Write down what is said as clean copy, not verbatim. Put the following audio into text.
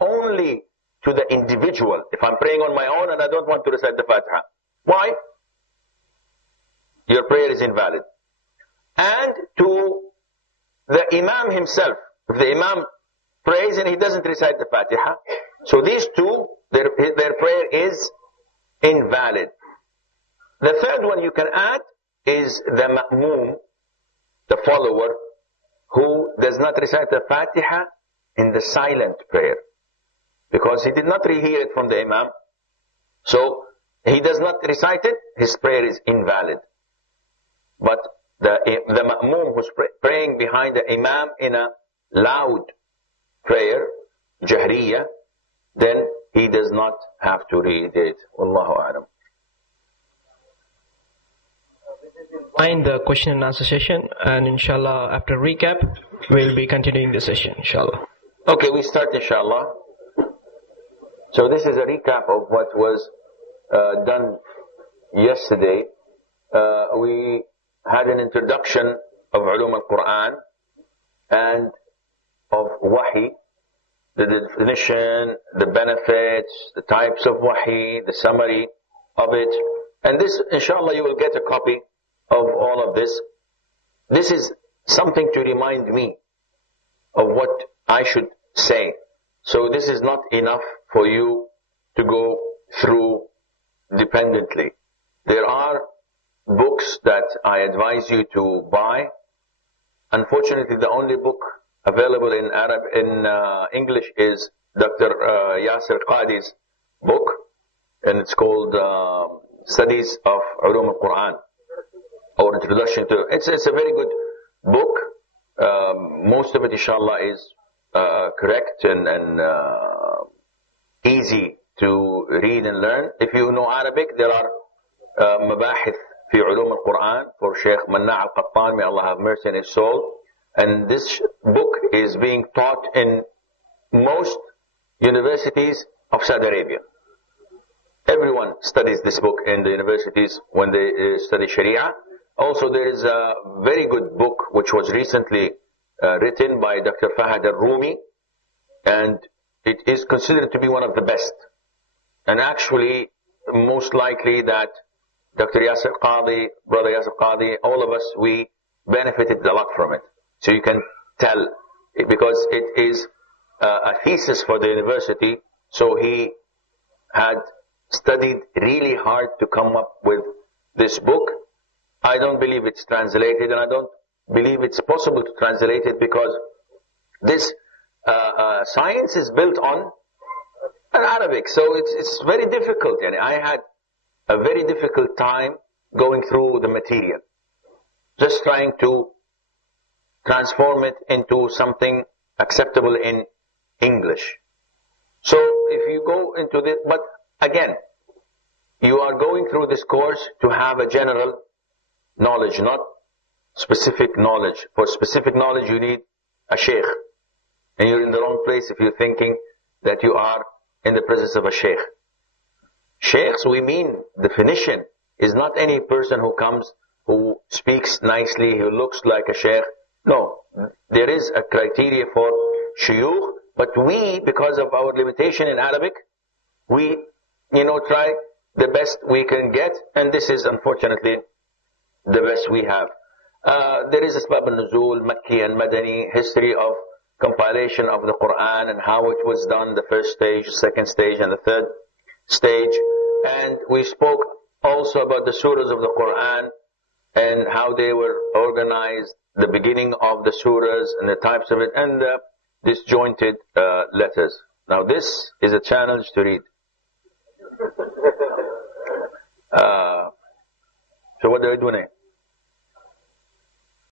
only to the individual. If I'm praying on my own and I don't want to recite the Fatiha. Why? Your prayer is invalid. And to the Imam himself. If the Imam prays and he doesn't recite the Fatiha, so these two, their prayer is invalid. The third one you can add is the ma'moom, the follower, who does not recite the Fatiha in the silent prayer. Because he did not rehear it from the Imam. So, he does not recite it, his prayer is invalid. But the ma'moom who's praying behind the Imam in a loud prayer, jahriya, then he does not have to read it. Wallahu a'lam. Find the question and answer session, and inshallah after recap we'll be continuing the session, inshallah. Okay, we start inshallah. So this is a recap of what was done yesterday. We had an introduction of ulum al-Quran and of wahi, the definition, the benefits, the types of wahi, the summary of it. And this, inshallah, you will get a copy of all of this. This is something to remind me of what I should say. So this is not enough for you to go through dependently. There are books that I advise you to buy. Unfortunately, the only book available in English is Dr. Yasir Qadi's book, and it's called Studies of Ulum al-Quran, or Introduction to. It's a very good book. Most of it, inshallah, is correct and easy to read and learn. If you know Arabic, there are mabahith fi ulum al-Quran for Sheikh Manna' al-Qattan, may Allah have mercy on his soul. And this book is being taught in most universities of Saudi Arabia. Everyone studies this book in the universities when they study Sharia. Also, there is a very good book which was recently written by Dr. Fahad al-Rumi, and it is considered to be one of the best. And actually, most likely that Dr. Yasir Qadi, Brother Yasir Qadi, all of us, we benefited a lot from it. So you can tell, because it is a thesis for the university, so he had studied really hard to come up with this book. I don't believe it's translated, and I don't believe it's possible to translate it, because this science is built on Arabic, so it's very difficult. And I had a very difficult time going through the material, just trying to transform it into something acceptable in English. So if you go into this, but again, you are going through this course to have a general knowledge, not specific knowledge. For specific knowledge, you need a sheikh. And you're in the wrong place if you're thinking that you are in the presence of a sheikh. Sheikhs, we mean definition, is not any person who comes, who speaks nicely, who looks like a sheikh. No, there is a criteria for shuyukh, but we, because of our limitation in Arabic, we, try the best we can get, and this is unfortunately the best we have. There is Asbab al-Nuzul, Makki and Madani, history of compilation of the Quran and how it was done, the first stage, second stage, and the third stage. And we spoke also about the surahs of the Quran and how they were organized, the beginning of the surahs and the types of it, and the disjointed letters. Now this is a challenge to read.